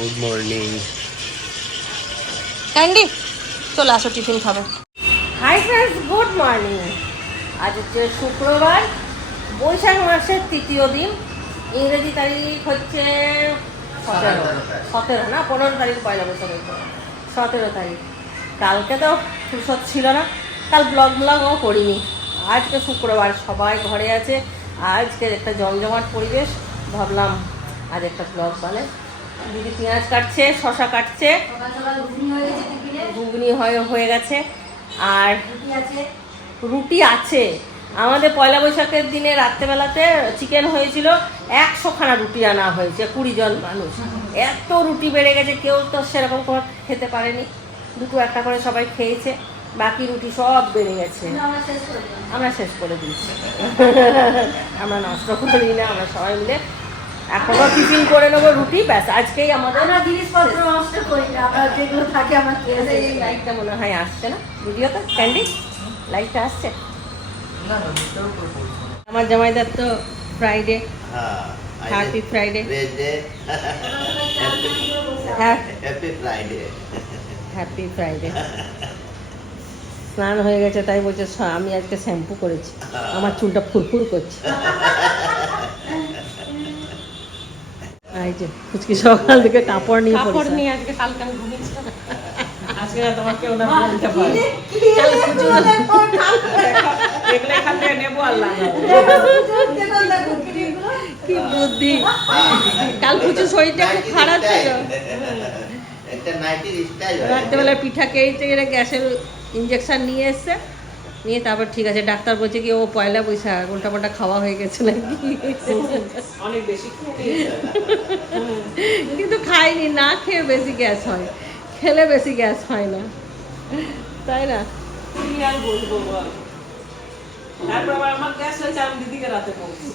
Good morning candy চলে আসো tiffin খাবে। Hi friends, good morning. আজ হচ্ছে শুক্রবার, বৈশাখ মাসের ৩য় দিন। ইংরেজি তারিখ হচ্ছে 17 না 15 তারিখ, পয়লা বৈশাখ হয়েছে 17 তারিখ। কালকে তো ফুরসত ছিল না, কাল ব্লগও করিনি। আজকে শুক্রবার, সবাই ঘরে আছে। আজকের একটা জমজমাট পরিবেশ, ভাবলাম আজ একটা ব্লগ বানাই। দিদি পেঁয়াজ কাটছে, শশা কাটছে, ঘুগনি হয়ে গেছে, আর রুটি আছে। আমাদের পয়লা বৈশাখের দিনে রাত্রেবেলাতে চিকেন হয়েছিল, 100খানা রুটি আনা হয়েছে, 20 জন মানুষ। এত রুটি বেড়ে গেছে, কেউ তো সেরকম করে খেতে পারেনি, দুটো একটা করে সবাই খেয়েছে, বাকি রুটি সব বেড়ে গেছে। আমরা শেষ করে দিচ্ছি। আমরা নষ্ট করি না, আমরা সবাই মিলে এখনো টিফিন করে নেবো রুটি, ব্যাস। আজকেই আমাদের জিনিসপত্র নষ্ট করি না, আমরা যেগুলো থাকে আমার এই লাইটটা মনে হয় আসছে না ভিডিওতে, ক্যান্ডি লাইটটা আসছে। আমার জামাইদার তো Friday, happy Friday, happy Friday. স্নান হয়ে গেছে, তাই বলছে আমি আজকে শ্যাম্পু করেছি, আমার চুলটা ফুরফুর করছে। এই যে ফুচকি সকাল থেকে কাপড় নিয়ে আজকে কালকে আমি ঘুমিয়েছিলাম। আজকে তোমার কেউ না বলতে পারে কি বুদ্ধি। কাল কিছু শরীরটা খুব খারাপ ছিল, রাত্রেবেলা পিঠা খেয়েছে, গ্যাসের ইঞ্জেকশন নিয়ে এসছে, নিয়ে তারপর ঠিক আছে। ডাক্তার বলছে কি ও পয়লা বৈশাখ উল্টা পাল্টা খাওয়া হয়ে গেছে নাকি, অনেক বেশি কিন্তু খাইনি। না খেয়ে বেশি গ্যাস হয়, খেলে বেশি গ্যাস হয় না, তাই না? আর বলবো বল, তারপর আবার আমার গ্যাস হয়েছে, আমি দিদিকে রাতে বলছি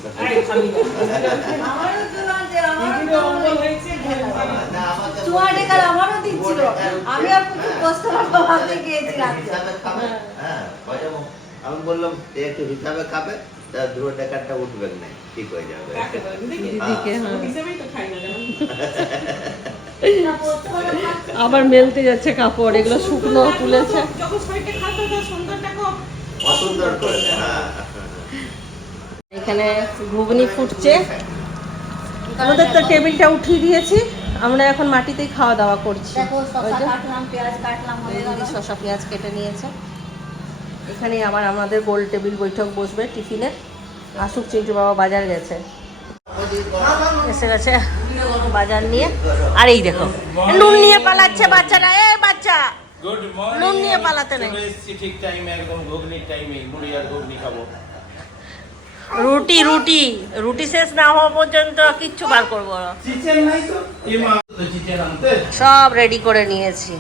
আমারও দিচ্ছিল, আমি আর কিছু কষ্ট ভাবতে গিয়েছি রাতে। আমি বললাম একটু হিসাবে খাবে, তার 2 টাকাটা উঠবে না, ঠিক হয়ে যাবে। আবার মেলতে যাচ্ছে কাপড়, এগুলো শুকনো তুলেছে। এখানে ঘুগনি ফুটছে, আমাদের তো টেবিলটা উঠিয়ে দিয়েছি, আমরা এখন মাটিতেই খাওয়া দাওয়া করছি। শসা পেঁয়াজ কেটে নিয়েছে। এখানে আবার আমাদের গোল টেবিল বৈঠক বসবে টিফিনের। আসুক, চিন্টু বাবা বাজার গেছে, এসে গেছে বাজার নিয়ে। আর এই দেখো নুন নিয়ে পালাচ্ছে বাচ্চারা। এ বাচ্চা, নুন নিয়ে পালাতে নেই। ঠিক টাইমে, একদম ঘুগনির টাইমে মুড়ি আর ঘুগনি খাবো। রুটি রুটি রুটি শেষ না হওয়া পর্যন্ত কিচ্ছু বার করবো না। সব রেডি করে নিয়েছি,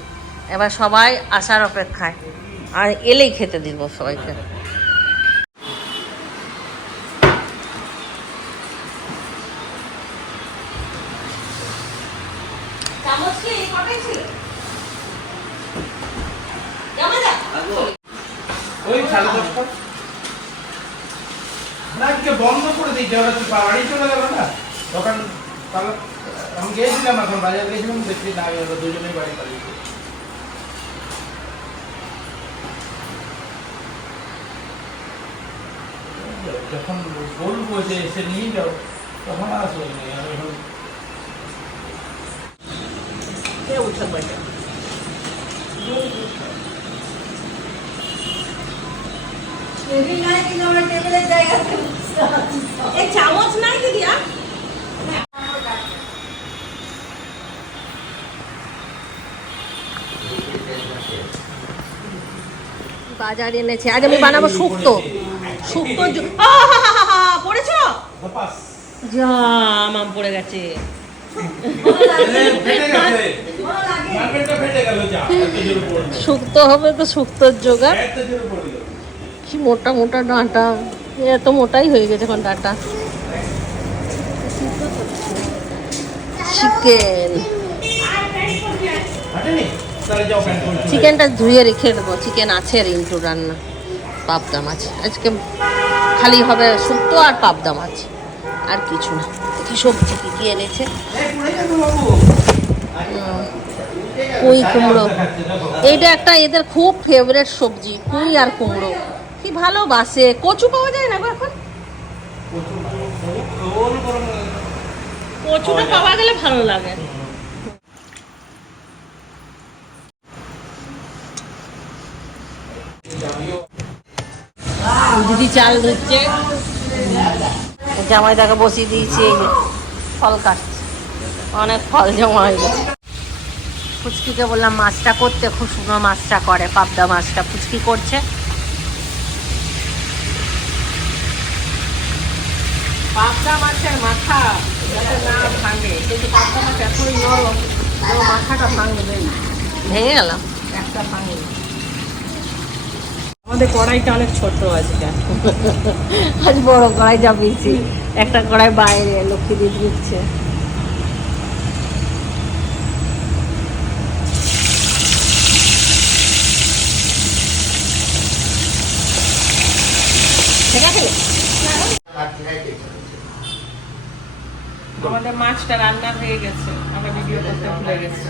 এবার সবাই আসার অপেক্ষায়, আর এলেই খেতে দিব সবাইকে। বন্ধ করে দিয়েছে, ওরা বাড়ি চলে গেল না, তখন আমি গিয়েছিলাম, এখন বাজার গিয়েছিলাম, দেখছি না ওরা দুজনেই বাড়ি পালিয়েছে। যখন বলবো যে এসে নিয়ে যাও, তখন আসবে না। চামচ নাই দিদি, বাজার এনেছে। আজ আমি বানাবো শুক্তো। শুক্তো পড়েছ, জাম পড়ে গেছে। শুক্তো হবে তো শুক্তোর জোগাড়। কি মোটা মোটা ডাঁটা, এত মোটাই হয়ে গেছে এখন ডাঁটা। চিকেন, চিকেনটা ধুয়ে রেখে দেবো। চিকেন আছে রিন্টু রান্না, পাবদা মাছ আজকে খালি হবে, শুক্তো আর পাবদা মাছ, আর কিছু না। কি সবজি কি কি এনেছে, পুঁই কুমড়ো, এইটা একটা এদের খুব ফেভারিট সবজি, পুঁই আর কুমড়ো। কি ভালোবাসে। কচু পাওয়া যায় না গো এখন? কচুটা পাওয়া গেলে ভালো লাগে। দিদি চাল ধুচ্ছে, জামাই তাকে বসিয়ে দিয়েছি, এই যে ফল কাটছে, অনেক ফল জমা হয়ে গেছে। ফুচকিকে বললাম মাছটা করতে, খুব সুন্দর মাছটা করে, পাবদা মাছটা ফুচকি করছে। পাবদা মাছের মাথা যাতে না ভাঙে, কিন্তু পাবদা মাছ এতই নরম, মাথাটা ভাঙবে, ভেঙে গেল, একটা ভাঙে। আমাদের কড়াইটা অনেক ছোট আজকে, আজ বড় কড়াই চাপিয়েছি, একটা কড়াই বাইরে লক্ষ্মী দিয়ে দিচ্ছে। আমাদের মাছটা রান্না হয়ে গেছে, আমরা ভিডিও করতে ভুলে গেছি।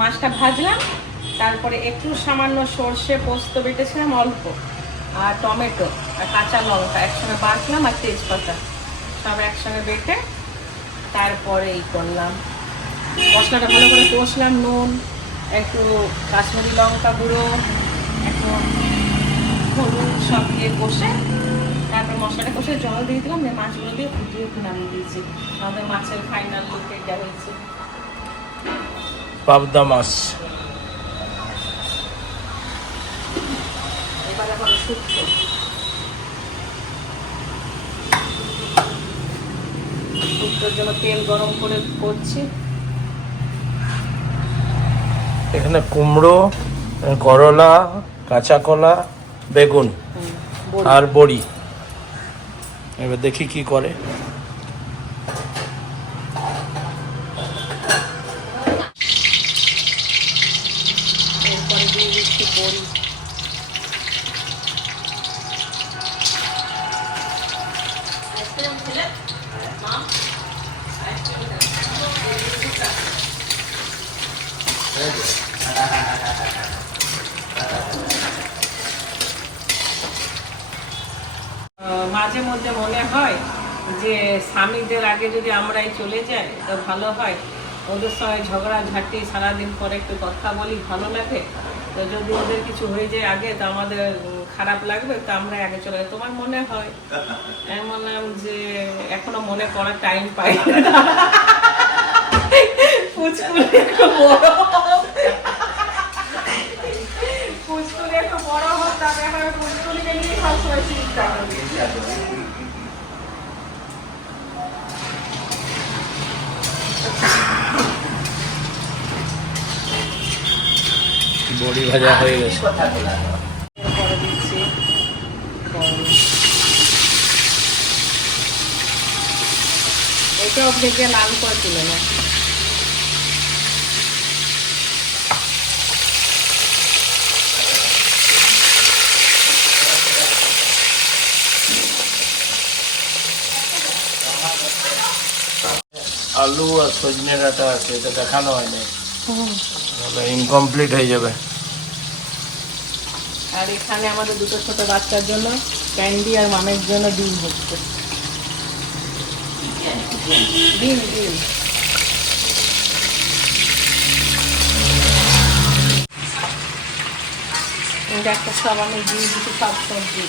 মাছটা ভাজলাম, তারপরে একটু সামান্য সর্ষে পোস্ত বেটেছিলাম অল্প, আর টমেটো আর কাঁচা লঙ্কা একসঙ্গে বাটলাম, আর তেজপাতা সব একসঙ্গে বেটে তারপরে এই করলাম, মশলাটা ভালো করে কষলাম, নুন, একটু কাশ্মীরি লঙ্কা গুঁড়ো, একটু হলুদ সব দিয়ে কষে, তারপর মশলাটা কষে জল দিয়ে দিলাম, মাছগুলো দিয়ে ফুটিয়ে নামিয়ে দিয়েছি। আমাদের মাছের ফাইনাল লুক এটা হয়েছে, পাবদা মাছ। এবারে হবে শুক্তো। শুক্তোর জন্য তেল গরম করে করছি। এখানে কুমড়ো, করলা, কাঁচা কলা, বেগুন আর বড়ি। এবার দেখি কি করে। এরপরে দিয়ে দিচ্ছি বড়ি। আইসক্রিম খেলে মা? মাঝে মধ্যে মনে হয় যে স্বামীদের আগে যদি আমরাই চলে যাই তো ভালো হয়, ওদের সঙ্গে ঝগড়াঝাটি সারাদিন পরে একটু কথা বলি, ভালো লাগে। তো যদি ওদের কিছু হয়ে যায় আগে, তো আমাদের খারাপ লাগবে, তো আমরা আগে চলে যাই। তোমার মনে হয়? আমি বললাম যে এখনো মনে করার টাইম পাই না, পুচকুলি একটু বড় হোক, তারপরে এখন পুচকুলিকে নিয়ে সবসময় চিন্তা করি। বড়ি ভাজা হয়ে গেছে। পরে দিচ্ছি এটাও ভেজে লাল করে তুলে না। আলু আর সজনে ডাঁটা আছে, এটা দেখানো হয়নি, ইনকমপ্লিট হয়ে যাবে। আর এখানে আমাদের দুটো ছোট বাচ্চার জন্য ক্যান্ডি আর মামের জন্য ডিম হচ্ছে। ডিম এটা একটা সব আমি দিয়ে দিচ্ছি, সব সবজি।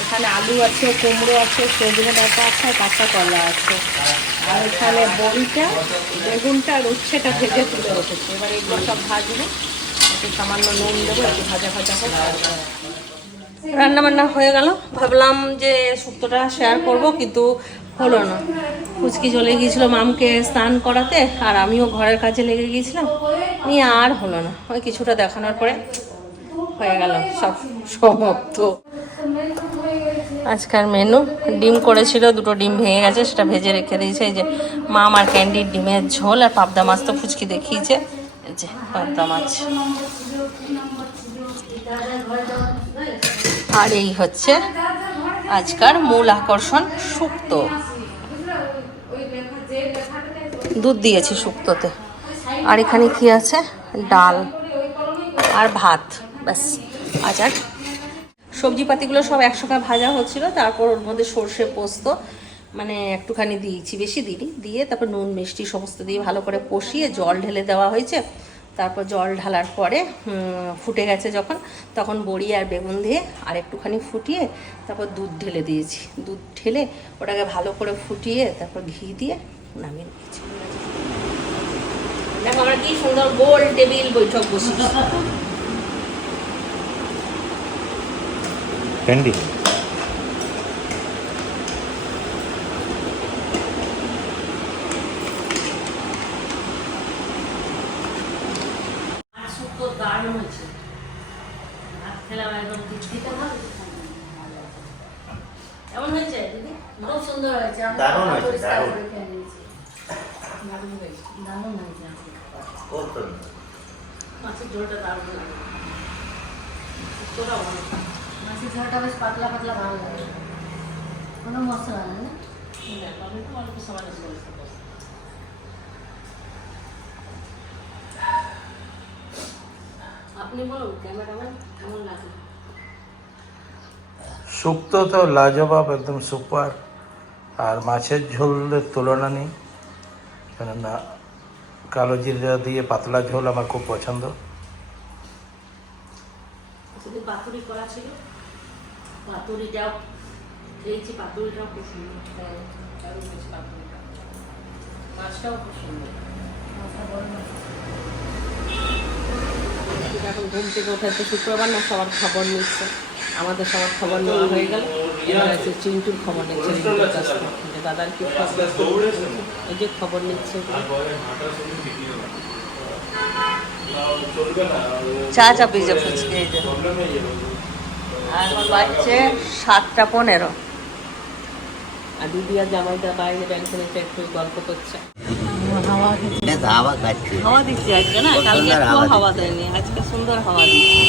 এখানে আলু আছে, কুমড়ো আছে, সজনে ডাঁটা আছে, কাঁচা কলা আছে, আর এখানে বড়িটা, বেগুনটা আর উচ্ছেটা ভেজে তুলে রেখেছি। এবার এগুলো সব ভাজবো, একটু সামান্য নুন দেবো, একটু ভাজা ভাজা হোক। রান্না বান্না হয়ে গেল, ভাবলাম যে শুক্তোটা শেয়ার করব, কিন্তু হলো না। ফুচকি চলে গিয়েছিল মামকে স্নান করাতে, আর আমিও ঘরের কাজে লেগে গিয়েছিলাম, নিয়ে আর হলো না। ওই কিছুটা দেখানোর পরে হয়ে গেল সব সমাপ্ত। আজকের মেনু ডিম করেছিল, দুটো ডিম ভেঙে গেছে, সেটা ভেজে রেখে দিয়েছে। এই যে মাম আর ক্যান্ডির ডিমের ঝোল, আর পাবদা মাছ তো ফুচকি দেখিয়েছে, এই যে পাবদা মাছ। আর এই হচ্ছে আজকার মূল আকর্ষণ, শুক্তো। দুধ দিয়েছি শুক্তোতে। আর এখানে কি আছে, ডাল আর ভাত, ব্যাস। আচার, সবজিপাতিগুলো সব একসঙ্গে ভাজা হচ্ছিল, তারপর ওর মধ্যে সর্ষে পোস্ত মানে একটুখানি দিয়েছি, বেশি দিইনি, দিয়ে তারপর নুন মিষ্টি সমস্ত দিয়ে ভালো করে কষিয়ে জল ঢেলে দেওয়া হয়েছে। তারপর জল ঢালার পরে ফুটে গেছে যখন, তখন বড়ি আর বেগুন দিয়ে আর একটুখানি ফুটিয়ে তারপর দুধ ঢেলে দিয়েছি। দুধ ঢেলে ওটাকে ভালো করে ফুটিয়ে তারপর ঘি দিয়ে নামিয়ে দিয়েছি। দেখো আমরা কি সুন্দর গোল টেবিল বৈঠক বসি। ক্যান্ডি দারুণ হয়েছে, ভাত খেলাম একদম তৃপ্তিতে। কেমন হয়েছে দিদি? খুব সুন্দর হয়েছে। আমি দারুণ খাবার হয়েছে, পরিষ্কার দারুণ। করে খেয়ে নিয়েছি। দারুণ হয়েছে। দারুণ হয়েছে। খুব সুন্দর। মাছের ঝোলটা দারুণ লাগে, তোরাও ভালো। মাছের ঝোলটা বেশ পাতলা পাতলা ভালো লাগে, কোনো মশলা নেই না। আমি তো অল্প সামান্য করেছি। আপনি বলুন ক্যামেরাম্যান কেমন লাগে? শুক্তো তো লাজবাব, একদম সুপার। আর মাছের ঝোলের তুলনা নেই, কেননা কালো জিরা দিয়ে পাতলা ঝোল আমার খুব পছন্দ। যদি পাতুরি করা ছিল, পাতুরিটাও খেয়েছি, পাতুরিটাও খুব সুন্দর, দারুণ হয়েছে পাতুরিটা। মাছটাও খুব সুন্দর। এখন ঘুম থেকে ওঠে, তো শুক্রবার না, সবার খবর নিচ্ছে। আমাদের সবার খবর নেওয়া হয়ে গেল, এবার আছে চিন্টুর খবর নিচ্ছে। দাদার কি খবর, এই যে খবর নিচ্ছে। চা চাপিয়েছে ফুচকে। এখন বাজছে 7:15, আর দিদি আর জামাইটা বাইরে ব্যালকনিতে একটু গল্প করছে। হাওয়া খাচ্ছি। হাওয়া দিচ্ছে আজকে না, খুব কালকে সুন্দর একটু হাওয়া হাওয়া দিচ্ছে। দেয়নি, আজকে সুন্দর হাওয়া দিচ্ছে।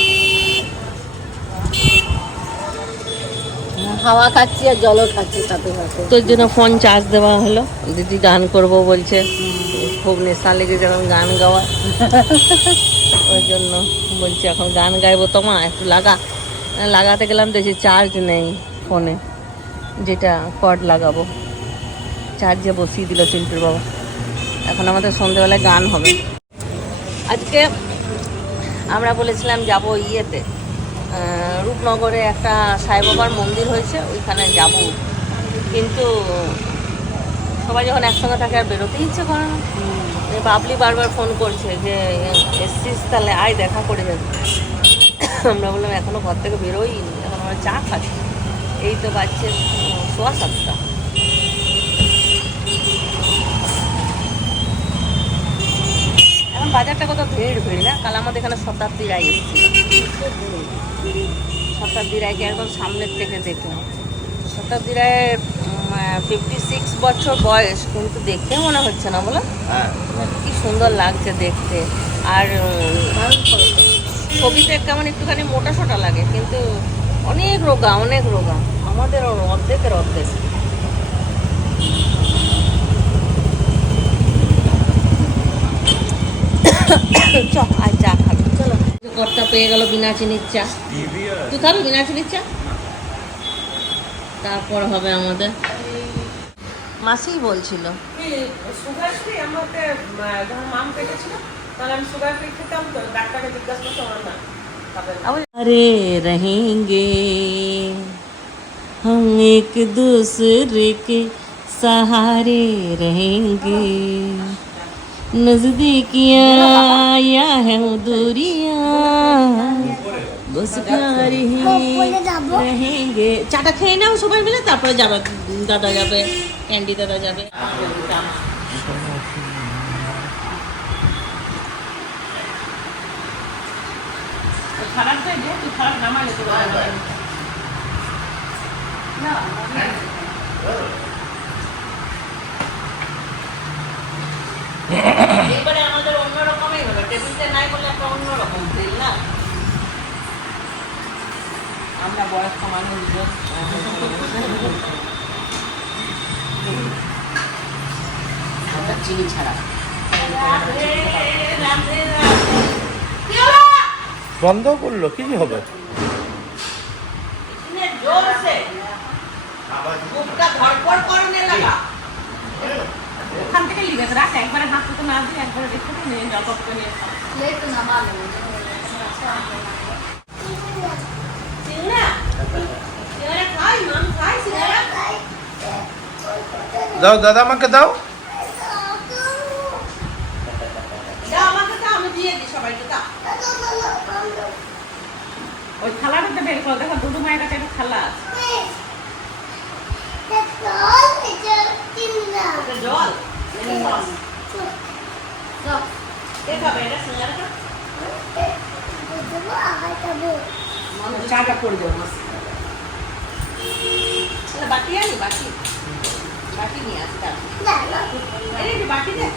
হাওয়া খাচ্ছি আর জলও খাচ্ছি সাথে সাথে। তোর জন্য ফোন চার্জ দেওয়া হলো, দিদি গান করব বলছে, খুব নেশা লেগেছে এখন গান গাওয়া। ওই জন্য বলছি এখন গান গাইবো, তোমা একটু লাগাতে গেলাম, দেখছি চার্জ নেই ফোনে, যেটা কর্ড লাগাবো। চার্জে বসিয়ে দিল চিন্টুর বাবা। এখন আমাদের সন্ধ্যেবেলায় গান হবে। আজকে আমরা বলেছিলাম যাব ইয়েতে, রূপনগরে একটা সাই বাবার মন্দির হয়েছে, ওইখানে যাব, কিন্তু সবাই যখন একসঙ্গে থাকে আর বেরোতেই ইচ্ছে করে না। বাবলি বারবার ফোন করছে যে এসছিস তাহলে আয়, দেখা করে যাবে। আমরা বললাম এখনও ঘর থেকে বেরোই, এখন আমরা চা খাচ্ছি, এই তো বাজছে 7:15। এখন বাজারটা কত ভিড় না। কাল আমাদের এখানে শতাব্দী রায় এসেছিল, শতাব্দী রায়কে একদম সামনের থেকে দেখলাম। শতাব্দী রায়ের 56 বছর বয়স, কিন্তু দেখে মনে হচ্ছে না, বলো হ্যাঁ, কি সুন্দর লাগছে দেখতে। আর ছবিতে কেমন একটুখানি মোটা সোটা লাগে, কিন্তু অনেক রোগা, আমাদের অর্ধেকের অর্ধেক। আর চা খাবি, চলো। কর্তা পেয়ে গেল বিনা চিনির চা। তুই খাবি বিনা চিনির চা? তারপর হবে আমাদের। মাসিই বলছিল সুগার ফ্রি, আমাকে যখন মাম পেটেছিল তাহলে আমি সুগার ফ্রি খেতাম, তো ডাক্তারকে জিজ্ঞাসা করতে আমার না খাবে না। अरे रहेंगे हम एक दूसरे के सहारे रहेंगे, नजदीकियां या है दूरियां बस प्यार ही रहेंगे। চাটা খেয়ে নাও সবাই মিলে, তারপরে যাবে, দাদা যাবে, ক্যান্ডি দাদা যাবে। খারাপ যায় যে তুই খারাপ নামালে তো না। এবারে আমাদের অন্যরকমই হবে, টেবিলতে নাই বলে একটা অন্যরকম ফিল না। আমরা বয়স্ক মানুষজন চিনি ছাড়া। বন্ধ করলো কি হবে? ওখান থেকে লিখে রাখ, একবারে হাত তো না দিয়ে একবারে রেখে নিয়ে জল পড়তে নিয়ে প্লেট নামালো দাও দাদা, আমাকে দাও। ওই থালাটাতে বের করো, দেখো দুধু মায়ের কাছে একটা থালা আছে। জল চাটা করে দেবো। বাটি আনি, বাটি বাটি নিয়ে আসি, বাটি দে,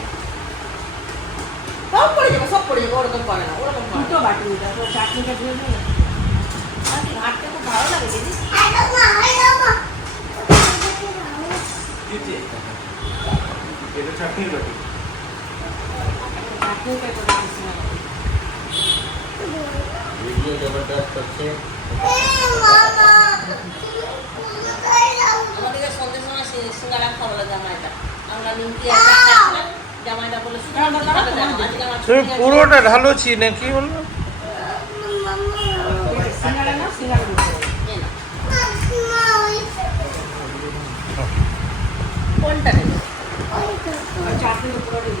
সব পড়ে যাবে, সব পড়ে যাবে। ওরকম করে না, ওরকম দুটো বাটি দিতে চাটনিটা দিয়ে দেবে। ঘাটতে খুব ভালো লাগে দিদি। এটা চাটনির বাটি। ভিডিও জবরদস্ত করছে। আমাদেরকে সন্ধ্যের সময় সিঙ্গারা খাওয়া লাগে জামাইটা। আমরা নিমকি একটা খাচ্ছিলাম, জামাইটা বলে তুমি পুরোটা ঢালোছি নাকি বললো? সিঙ্গারা না, সিঙ্গারা কোনটা নেবে? চাটনির উপরে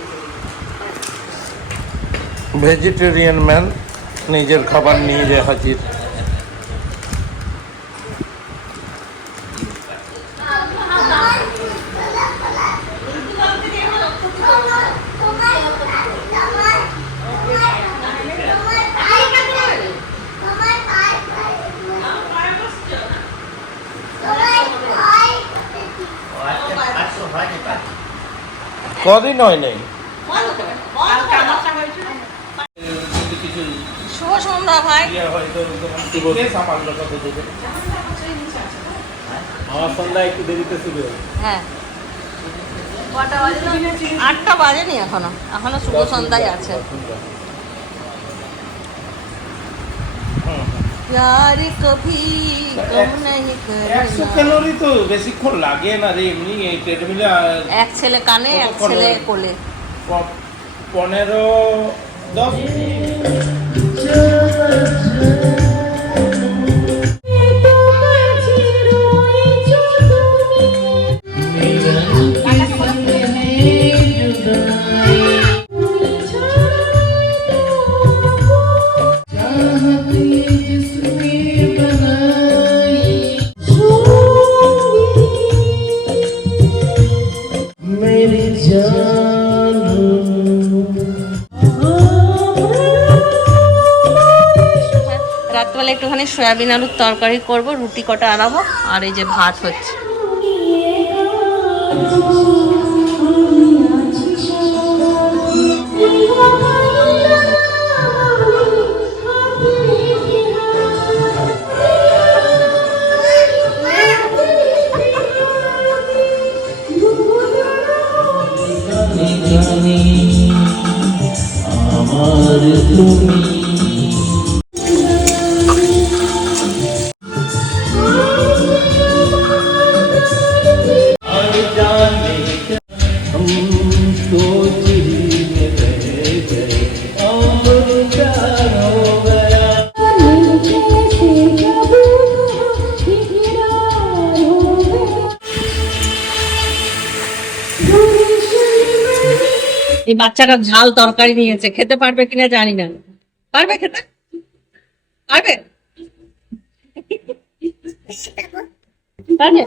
ভেজিটেরিয়ান ম্যান নিজের খাবার নিয়ে যায় হাজির। কদিন হয় নাই। শুভ সন্ধ্যা ভাই। আমার সন্ধ্যা একটু দেরিতে শুরু হয়। হ্যাঁ, 8টা বাজেনি এখনো, এখনো শুভ সন্ধ্যায় আছে। प्यार कभी कम नहीं 100 करना। ক্যালোরি তো বেশিক্ষণ লাগে না রে, এমনি এই ট্রেডমিলে। এক ছেলে কানে, এক ছেলে কোলে। 15-10 রাত্রবেলা একটুখানি সয়াবিন আলুর তরকারি করব, রুটি কটা আনাবো, আর এই যে ভাত হচ্ছে। এই বাচ্চাটা ঝাল তরকারি নিয়েছে, খেতে পারবে কিনা জানি না। পারবে খেতে? পারবে? পারবে?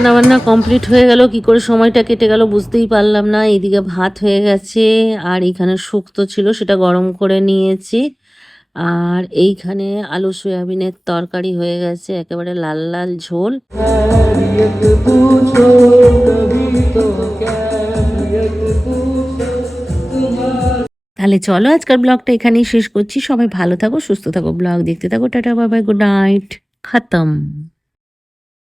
রান্না বান্না কমপ্লিট হয়ে গেল, কি করে সময়টা কেটে গেল বুঝতেই পারলাম না। এইদিকে ভাত হয়ে গেছে, আর এইখানে শুক্তো ছিল সেটা গরম করে নিয়েছি, আর এইখানে আলু সয়াবিনের তরকারি হয়ে গেছে, একেবারে লাল লাল ঝোল। তাহলে চলো আজকের ব্লগটা এখানেই শেষ করছি। সবাই ভালো থাকো, সুস্থ থাকো, ব্লগ দেখতে থাকো। Tata, bye bye, good night, খতম।